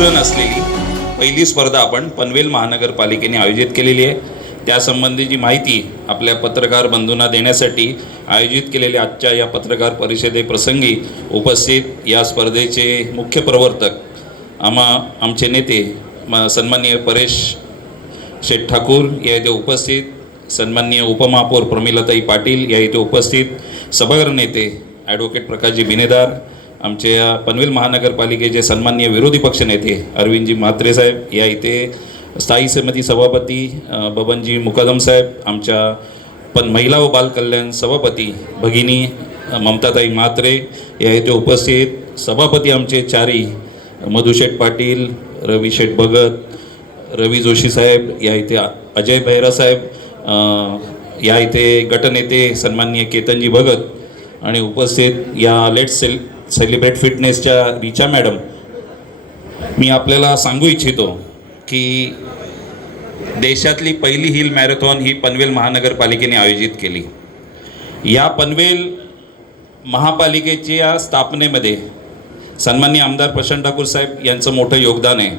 Run असलेली पहिली स्पर्धा आपण पनवेल महानगरपालिकेने आयोजित केलेली आहे। त्यासंबंधीची माहिती आपल्या पत्रकार बंधूंना देण्यासाठी आयोजित केलेल्या आजच्या या पत्रकार परिषदेप्रसंगी उपस्थित या स्पर्धेचे मुख्य प्रवर्तक आमचे नेते सन्माननीय परेश शेठ ठाकूर या इथे उपस्थित, सन्माननीय उपमहापौर प्रमिलाताई पाटील या इथे उपस्थित, सभागृह नेते ॲडव्होकेट प्रकाशजी बिनेदार, आमचे पनवेल महानगरपालिकेचे सन्माननीय विरोधी पक्ष नेते अरविंदजी म्हात्रे साहेब या इथे, स्थायी समिती सभापती बबनजी मुकादम साहेब, आमच्या महिला व बाल कल्याण सभापती भगिनी ममताताई म्हात्रे या इथे उपस्थित, सभापती आमचे चारी मधुशेठ पाटील, रवी शेठ भगत, रवी जोशी साहेब या इथे, अजय बेहरा साहेब या इथे, गटनेते सन्माननीय केतनजी भगत आणि उपस्थित या लेट्स सेलिब्रेट फिटनेसच्या रिचा मॅडम। मी आपल्याला सांगू इच्छितो की देशातली पहिली हिल मॅरेथॉन ही पनवेल महानगरपालिकेने आयोजित केली। या पनवेल महापालिकेच्या स्थापनेमध्ये सन्माननीय आमदार प्रशांत ठाकूर साहेब यांचं मोठं योगदान आहे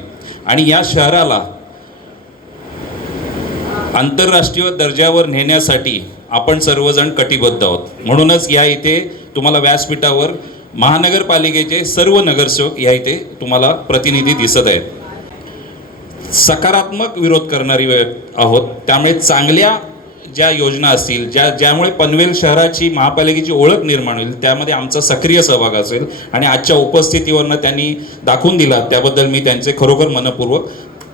आणि या शहराला आंतरराष्ट्रीय दर्जावर नेण्यासाठी आपण सर्वजण कटिबद्ध आहोत। म्हणूनच या इथे तुम्हाला व्यासपीठावर महानगरपालिकेचे सर्व नगरसेवक या इथे तुम्हाला प्रतिनिधी दिसत आहेत। सकारात्मक विरोध करणारी आहोत, त्यामुळे चांगल्या ज्या योजना असतील ज्यामुळे पनवेल शहराची महापालिकेची ओळख निर्माण होईल त्यामध्ये आमचा सक्रिय सहभाग असेल आणि आजच्या उपस्थितीवरनं त्यांनी दाखवून दिला त्याबद्दल मी त्यांचे खरोखर मनपूर्वक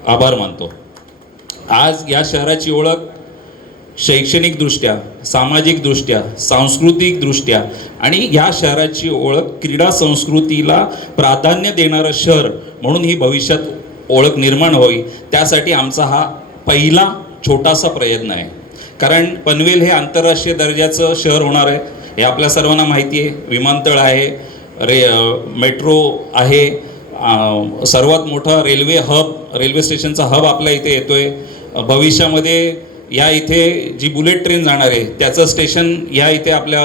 आभार मानतो। आज या शहराची ओळख शैक्षणिकदृष्ट्या, सामाजिकदृष्ट्या, सांस्कृतिकदृष्ट्या आणि या शहराची ओळख क्रीडा संस्कृतीला प्राधान्य देणारं शहर म्हणून ही भविष्यात ओळख निर्माण होईल, त्यासाठी आमचा हा पहिला छोटासा प्रयत्न आहे। कारण पनवेल हे आंतरराष्ट्रीय दर्जाचं शहर होणार आहे हे आपल्या सर्वांना माहिती आहे। विमानतळ आहे, मेट्रो आहे, सर्वात मोठा रेल्वे स्टेशनचा हब आपल्या इथे येतोय। भविष्यामध्ये या इथे जी बुलेट ट्रेन जाणार आहे त्याचं स्टेशन या इथे आपल्या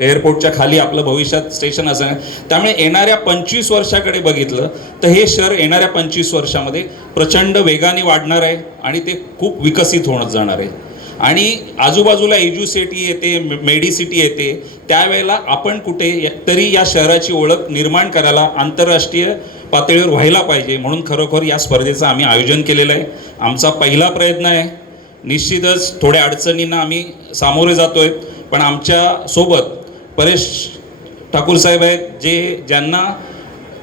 एअरपोर्टच्या खाली आपलं भविष्यात स्टेशन असणार। त्यामुळे येणाऱ्या 25 वर्षाकडे बघितलं तर हे शहर येणाऱ्या 25 वर्षामध्ये प्रचंड वेगाने वाढणार आहे आणि ते खूप विकसित होत जाणार आहे आणि आजूबाजूला एज्युसिटी येते, मेडिसिटी येते, त्यावेळेला आपण कुठे तरी या शहराची ओळख निर्माण करायला आंतरराष्ट्रीय पातळीवर व्हायला पाहिजे। म्हणून खरोखर या स्पर्धेचं आम्ही आयोजन केलेलं आहे। आमचा पहिला प्रयत्न आहे। निश्चितच थोड्या अडचणींना आम्ही सामोरे जातोय, पण आमच्या सोबत परेश ठाकूर साहेब आहेत ज्यांना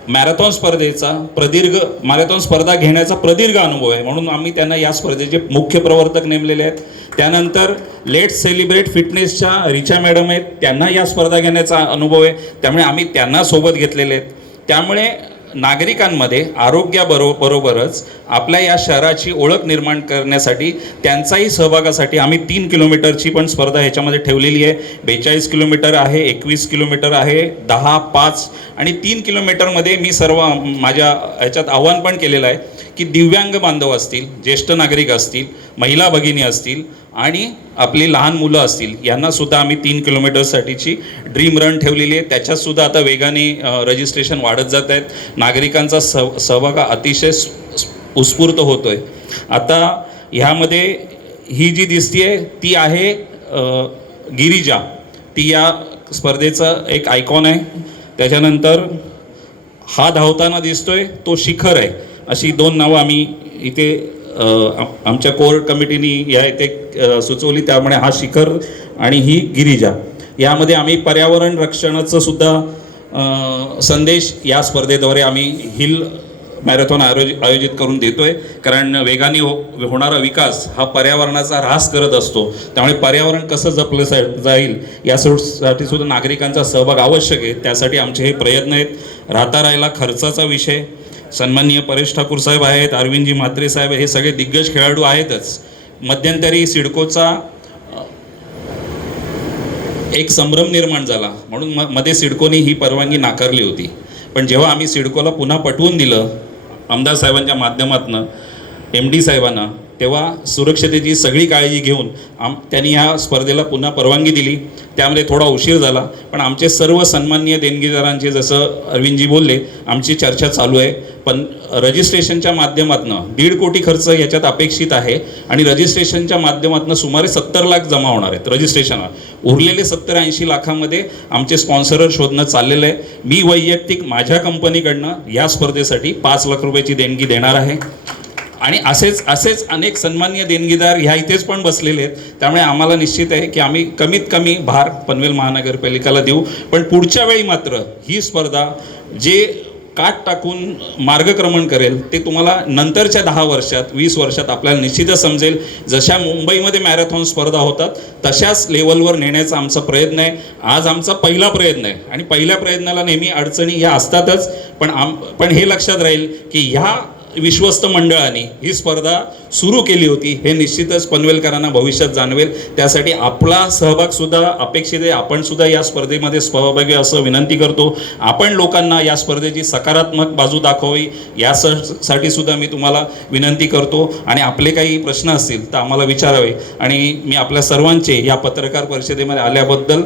मॅरेथॉन स्पर्धा घेण्याचा प्रदीर्घ अनुभव आहे, म्हणून आम्ही त्यांना या स्पर्धेचे मुख्य प्रवर्तक नेमलेले आहेत। त्यानंतर लेट्स सेलिब्रेट फिटनेसच्या रिचा मॅडम आहेत, त्यांना या स्पर्धा घेण्याचा अनुभव आहे, त्यामुळे आम्ही त्यांना सोबत घेतलेले आहेत। त्यामुळे नागरिकांमध्ये आरोग्याबरोबरच आपल्या या शहराची ओळख निर्माण करण्यासाठी त्यांचाही सहभागासाठी आम्ही 3 किलोमीटरची पण स्पर्धा ह्याच्यामध्ये ठेवलेली आहे। 42 किलोमीटर आहे, 21 किलोमीटर आहे, 10, 5 आणि 3 किलोमीटरमध्ये मी सर्व माझ्या ह्याच्यात आव्हान पण केलेलं आहे की दिव्यांग बांधव असतील, ज्येष्ठ नागरिक असतील, महिला भगिनी असतील आणि आपली लहान मुलं असतील, यांना सुद्धा आम्ही 3 किलोमीटरसाठीची ड्रीम रन ठेवलेली आहे। त्याच्यातसुद्धा आता वेगाने रजिस्ट्रेशन वाढत जात आहेत। नागरिकांचा सहभाग अतिशय उत्स्फूर्त होतोय। आता ह्यामध्ये ही जी दिसतीये ती आहे गिरिजा, ती या स्पर्धेचा एक आयकॉन आहे। त्याच्यानंतर हा धावताना दिसतोय तो शिखर आहे। अशी 2 नावं आम्ही इथे आमच्या कोर कमिटीनी या इथे सुचवली, त्यामुळे हा शिखर आणि ही गिरिजा। यामध्ये आम्ही पर्यावरण रक्षणाचं सुद्धा संदेश या स्पर्धेद्वारे आम्ही हिल मॅरेथॉन आयोजित करून देतोय। कारण वेगाने होणारा विकास हा पर्यावरणाचा ऱ्हास करत असतो, त्यामुळे पर्यावरण कसं जपलं जाईल यासाठी सुद्धा नागरिकांचा सहभाग आवश्यक आहे। त्यासाठी आमचे हे प्रयत्न आहेत। राहिला खर्चाचा विषय, सन्माननीय परेश ठाकूर साहेब आहेत, अरविंदजी म्हात्रे साहेब, हे सगळे दिग्गज खेळाडू आहेतच। मध्यंतरी सिडकोचा एक संभ्रम निर्माण झाला म्हणून मध्ये सिडकोने ही परवानगी नाकारली होती, पण जेव्हा आम्ही सिडकोला पुन्हा पटवून दिलं आमदार साहेबांच्या माध्यमातून MD साहेबांना, तेव्हा सुरक्षतेची सगळी काळजी घेऊन त्यांनी ह्या स्पर्धेला पुन्हा परवानगी दिली. त्यामध्ये थोडा उशीर झाला, पण आमचे सर्व सन्माननीय देणगीदारांचे, जसं अरविंदजी बोलले, आमची चर्चा चालू आहे. पण रजिस्ट्रेशनच्या माध्यमातून 1.5 कोटी खर्च याच्यात अपेक्षित आहे आणि रजिस्ट्रेशनच्या माध्यमातून सुमारे 70 लाख जमा होणार आहेत रजिस्ट्रेशनला. उरलेले 70-80 लाखामध्ये आमचे स्पॉन्सरर शोधणं चाललेलं आहे. मी वैयक्तिक माझ्या कंपनीकडनं या स्पर्धेसाठी 5 लाख रुपयाची देणगी देणार आहे. आणि असेच अनेक सन्माननीय देणगीदार ह्या इथेच पण बसलेले आहेत. त्यामुळे आम्हाला निश्चित आहे की आम्ही कमीत कमी भार पनवेल महानगरपालिकेला देऊ. पण पुढच्या वेळी मात्र ही स्पर्धा जे काट टाकून मार्गक्रमण करेल ते तुम्हाला नंतरच्या 10 वर्षात 20 वर्षात आपल्याला निश्चितच समजेल. जशा मुंबईमध्ये मॅरेथॉन स्पर्धा होतात तशाच लेवलवर नेण्याचा आमचा प्रयत्न आहे. आज आमचा पहिला प्रयत्न आहे आणि पहिल्या प्रयत्नाला नेहमी अडचणी या असतातच. पण हे लक्षात राहील की ह्या विश्वस्त मंडळाने ही स्पर्धा सुरू केली होती हे निश्चितच पनवेलकरांना भविष्यात जाणवेल. त्यासाठी आपला सहभागसुद्धा अपेक्षित आहे. आपण सुद्धा या स्पर्धेमध्ये सहभागी असं विनंती करतो. आपण लोकांना या स्पर्धेची सकारात्मक बाजू दाखवावी यासाठी सुद्धा मी तुम्हाला विनंती करतो. आणि आपले काही प्रश्न असतील तर आम्हाला विचारावे. आणि मी आपल्या सर्वांचे या पत्रकार परिषदेमध्ये आल्याबद्दल